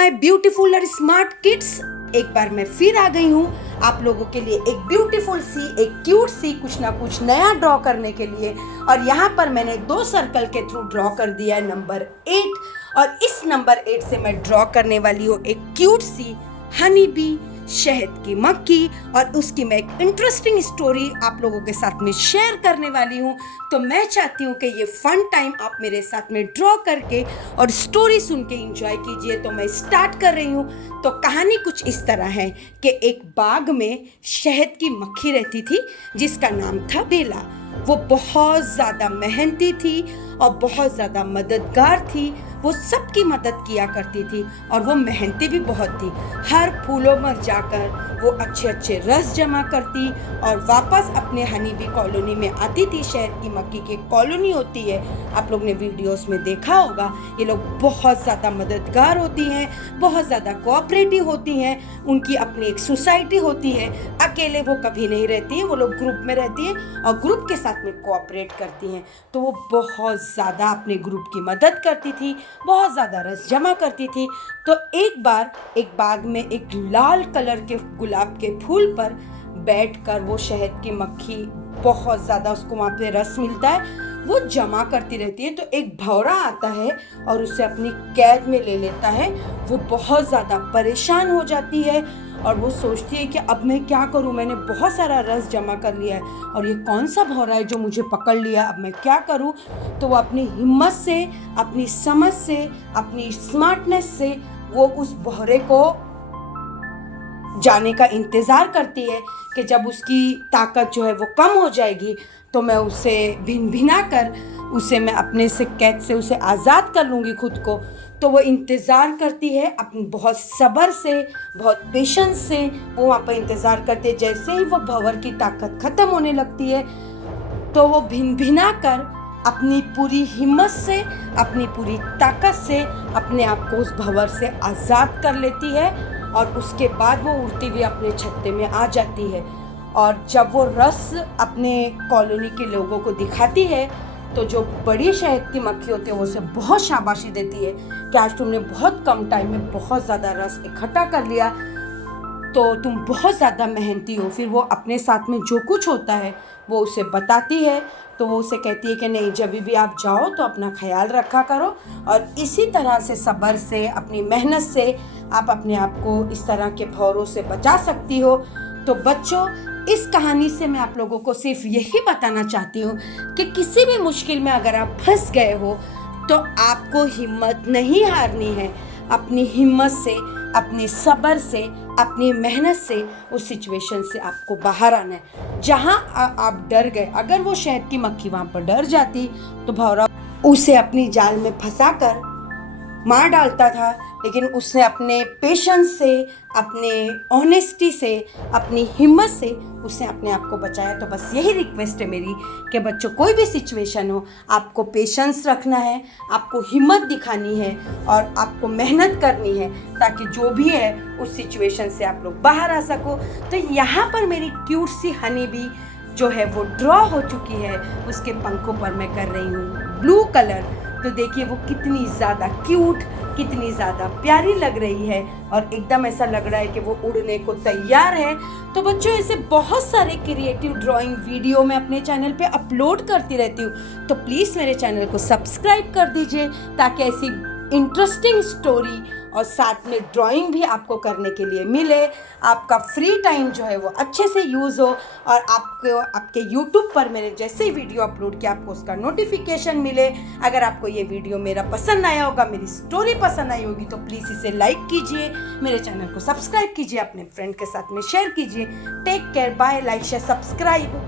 My beautiful और smart kids, एक बार मैं फिर आ गई हूँ आप लोगों के लिए एक ब्यूटीफुल सी, एक क्यूट सी कुछ ना कुछ नया ड्रॉ करने के लिए। और यहाँ पर मैंने 2 सर्कल के थ्रू ड्रॉ कर दिया है नंबर 8। और इस नंबर 8 से मैं ड्रॉ करने वाली हूँ एक क्यूट सी हनी बी, शहद की मक्खी, और उसकी मैं एक इंटरेस्टिंग स्टोरी आप लोगों के साथ में शेयर करने वाली हूँ। तो मैं चाहती हूँ कि ये फन टाइम आप मेरे साथ में ड्रॉ करके और स्टोरी सुन के एंजॉय कीजिए। तो मैं स्टार्ट कर रही हूँ। तो कहानी कुछ इस तरह है कि एक बाग में शहद की मक्खी रहती थी जिसका नाम था बेला। वो बहुत ज़्यादा मेहनती थी और बहुत ज़्यादा मददगार थी। वो सबकी मदद किया करती थी और वो मेहनती भी बहुत थी। हर फूलों में जाकर वो अच्छे अच्छे रस जमा करती और वापस अपने हनी बी कॉलोनी में आती थी। शहद की मक्खी की कॉलोनी होती है, आप लोग ने वीडियोस में देखा होगा। ये लोग बहुत ज़्यादा मददगार होती हैं, बहुत ज़्यादा कोऑपरेटिव होती हैं। उनकी अपनी एक सोसाइटी होती है, अकेले वो कभी नहीं रहती हैं, वो लोग ग्रुप में रहती हैं और ग्रुप के साथ में कोऑपरेट करती हैं। तो वो बहुत ज़्यादा अपने ग्रुप की मदद करती थी, बहुत ज़्यादा रस जमा करती थी। तो एक बार एक बाग में एक लाल कलर के गुलाब के फूल पर बैठकर वो शहद की मक्खी, बहुत ज़्यादा उसको वहाँ पे रस मिलता है, वो जमा करती रहती है। तो एक भौरा आता है और उसे अपनी कैद में ले लेता है। वो बहुत ज़्यादा परेशान हो जाती है और वो सोचती है कि अब मैं क्या करूं, मैंने बहुत सारा रस जमा कर लिया है और ये कौन सा भौरा है जो मुझे पकड़ लिया, अब मैं क्या करूं। तो वो अपनी हिम्मत से, अपनी समझ से, अपनी स्मार्टनेस से वो उस भौरे को जाने का इंतज़ार करती है कि जब उसकी ताकत जो है वो कम हो जाएगी तो मैं उसे भिना कर उसे मैं अपने से कैद से उसे आज़ाद कर लूँगी खुद को। तो वो इंतज़ार करती है अपनी बहुत सब्र से, बहुत पेशेंस से वो वहाँ पर इंतज़ार करती है। जैसे ही वो भंवर की ताकत ख़त्म होने लगती है तो वो भिना कर अपनी पूरी हिम्मत से, अपनी पूरी ताकत से अपने आप को उस भंवर से आज़ाद कर लेती है और उसके बाद वो उड़ती हुई अपने छत्ते में आ जाती है। और जब वो रस अपने कॉलोनी के लोगों को दिखाती है तो जो बड़ी शहद की मक्खी होती है वो उसे बहुत शाबाशी देती है कि आज तुमने बहुत कम टाइम में बहुत ज़्यादा रस इकट्ठा कर लिया, तो तुम बहुत ज़्यादा मेहनती हो। फिर वो अपने साथ में जो कुछ होता है वो उसे बताती है। तो वो उसे कहती है कि नहीं, जब भी आप जाओ तो अपना ख्याल रखा करो और इसी तरह से सब्र से, अपनी मेहनत से आप अपने आप को इस तरह के भौरों से बचा सकती हो। तो बच्चों, इस कहानी से मैं आप लोगों को सिर्फ यही बताना चाहती हूँ कि किसी भी मुश्किल में अगर आप फंस गए हो तो आपको हिम्मत नहीं हारनी है। अपनी हिम्मत से, अपने सब्र से, अपनी मेहनत से उस सिचुएशन से आपको बाहर आना है। जहाँ आप डर गए, अगर वो शहद की मक्खी वहाँ पर डर जाती तो भौरा उसे अपनी जाल में फंसाकर मार डालता था, लेकिन उसने अपने पेशेंस से, अपने ऑनेस्टी से, अपनी हिम्मत से उसने अपने आप को बचाया। तो बस यही रिक्वेस्ट है मेरी कि बच्चों, कोई भी सिचुएशन हो, आपको पेशेंस रखना है, आपको हिम्मत दिखानी है और आपको मेहनत करनी है ताकि जो भी है उस सिचुएशन से आप लोग बाहर आ सको। तो यहाँ पर मेरी क्यूट सी हनी बी जो है वो ड्रॉ हो चुकी है। उसके पंखों पर मैं कर रही हूँ ब्लू कलर। तो देखिए वो कितनी ज़्यादा क्यूट, कितनी ज़्यादा प्यारी लग रही है और एकदम ऐसा लग रहा है कि वो उड़ने को तैयार है। तो बच्चों, ऐसे बहुत सारे क्रिएटिव ड्राइंग वीडियो मैं अपने चैनल पे अपलोड करती रहती हूँ। तो प्लीज़ मेरे चैनल को सब्सक्राइब कर दीजिए ताकि ऐसी इंटरेस्टिंग स्टोरी और साथ में ड्राइंग भी आपको करने के लिए मिले। आपका फ्री टाइम जो है वो अच्छे से यूज़ हो और आपको आपके YouTube पर मेरे जैसे ही वीडियो अपलोड किया आपको उसका नोटिफिकेशन मिले। अगर आपको ये वीडियो मेरा पसंद आया होगा, मेरी स्टोरी पसंद आई होगी, तो प्लीज़ इसे लाइक कीजिए, मेरे चैनल को सब्सक्राइब कीजिए, अपने फ्रेंड के साथ में शेयर कीजिए। Take care, bye, like, share, subscribe.